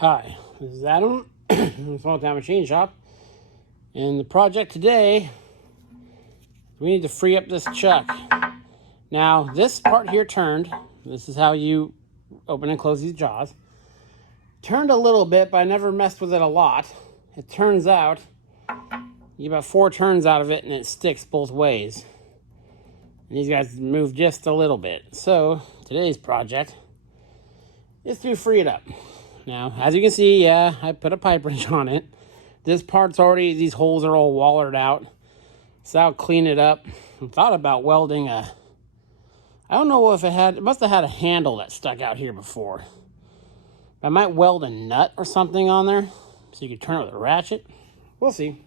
Hi, this is Adam from Small Town Machine Shop. And the project today, we need to free up this chuck. Now, this part here turned. This is how you open and close these jaws. Turned a little bit, but I never messed with it a lot. It turns out, you get about 4 turns out of it and it sticks both ways. And these guys move just a little bit. So, today's project is to free it up. Now, as you can see, yeah, I put a pipe wrench on it. This part's already, these holes are all wallered out. So I'll clean it up. I thought about welding I don't know if it must have had a handle that stuck out here before. I might weld a nut or something on there so you can turn it with a ratchet. We'll see.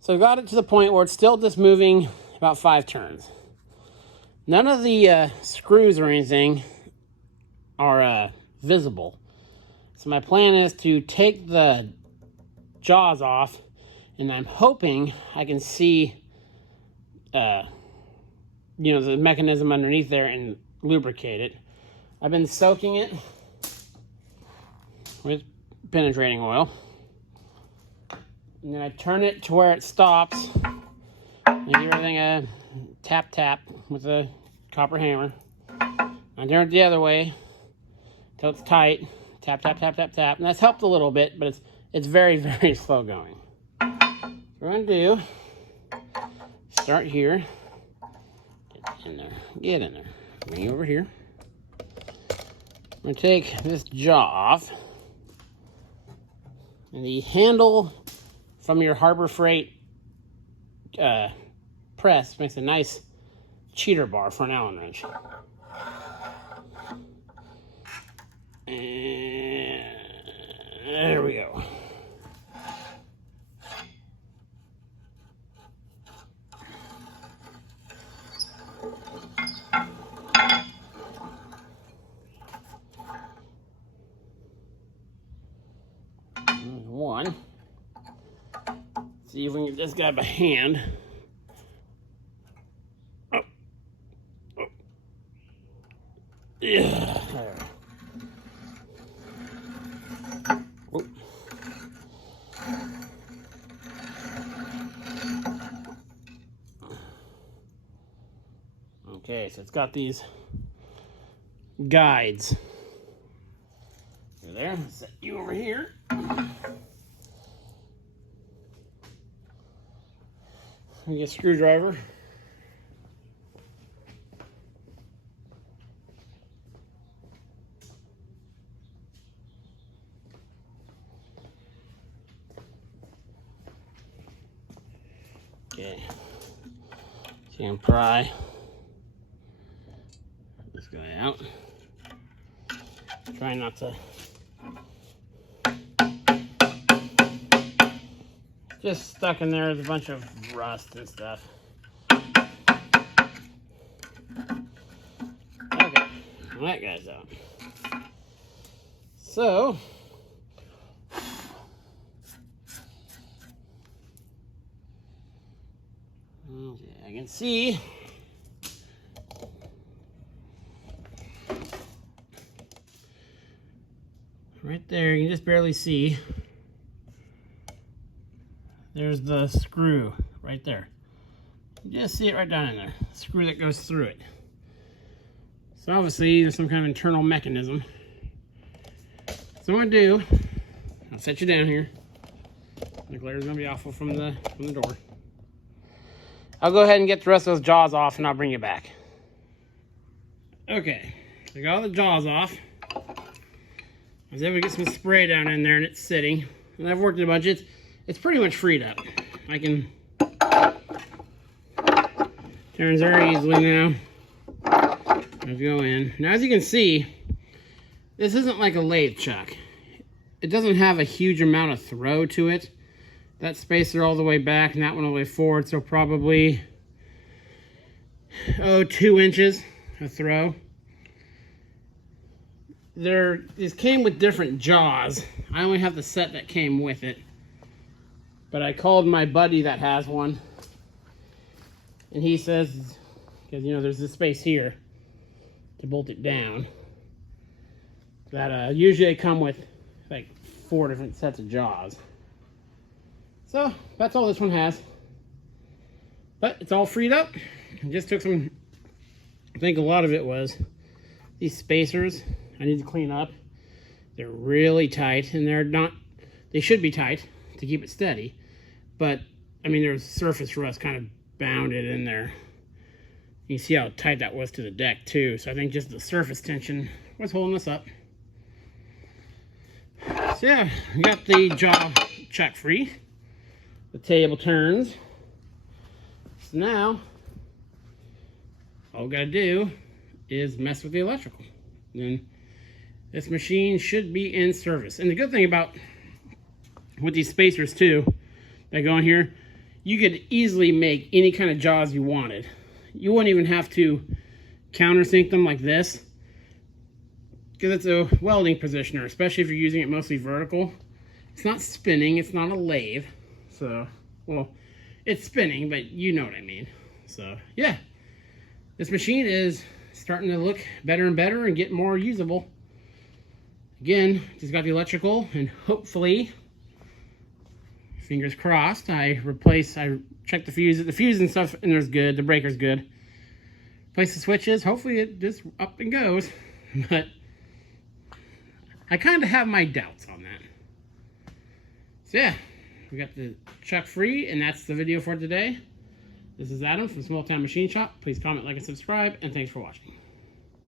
So I got it to the point where it's still just moving about 5 turns. None of the screws or anything are visible. So my plan is to take the jaws off, and I'm hoping I can see the mechanism underneath there and lubricate it. I've been soaking it with penetrating oil, and then I turn it to where it stops and give everything a tap with a copper hammer. I turn it the other way till it's tight. Tap, and that's helped a little bit, but it's very, very slow going. What we're gonna do, start here, get in there, bring you over here. I'm gonna take this jaw off, and the handle from your Harbor Freight press makes a nice cheater bar for an Allen wrench. And there we go. There's one. See if we can get this guy by hand. Oh. Yeah. There. Okay, so it's got these guides. You're there. Set you over here. We get a screwdriver. Okay. So you can pry this guy out. Try not to just stuck in there with a bunch of rust and stuff. Okay, well, that guy's out. So I can see right there, you can just barely see. There's the screw right there. You just see it right down in there. The screw that goes through it. So obviously there's some kind of internal mechanism. So what I'm gonna do, I'll set you down here. The glare's gonna be awful from the door. I'll go ahead and get the rest of those jaws off and I'll bring you back. Okay, I got all the jaws off. I was able to get some spray down in there and it's sitting. And I've worked it a bunch. It's pretty much freed up. I can turns very easily now. Let's go in. Now as you can see, this isn't like a lathe chuck. It doesn't have a huge amount of throw to it. That spacer all the way back and that one all the way forward, so probably 2 inches of throw. These came with different jaws. I only have the set that came with it. But I called my buddy that has one. And he says, because there's this space here to bolt it down. that usually come with like 4 different sets of jaws. So that's all this one has. But it's all freed up. It just took some, I think a lot of it was these spacers I need to clean up. They're really tight, and they're not, they should be tight to keep it steady. But, I mean, there's surface rust kind of bounded in there. You can see how tight that was to the deck, too. So I think just the surface tension was holding this up. So yeah, we got the jaw chuck free. The table turns. So now, all we gotta do is mess with the electrical. Then this machine should be in service. And the good thing about with these spacers too, that go in here, you could easily make any kind of jaws you wanted. You wouldn't even have to countersink them like this, because it's a welding positioner, especially if you're using it mostly vertical. It's not spinning, it's not a lathe. So, well, it's spinning, but you know what I mean. So, yeah. This machine is starting to look better and better and get more usable. Again, just got the electrical, and hopefully, fingers crossed, I checked the fuse and stuff, and there's good, the breaker's good. Place the switches, hopefully it just up and goes. But I kind of have my doubts on that. So yeah, we got the chuck free, and that's the video for today. This is Adam from Small Town Machine Shop. Please comment, like, and subscribe, and thanks for watching.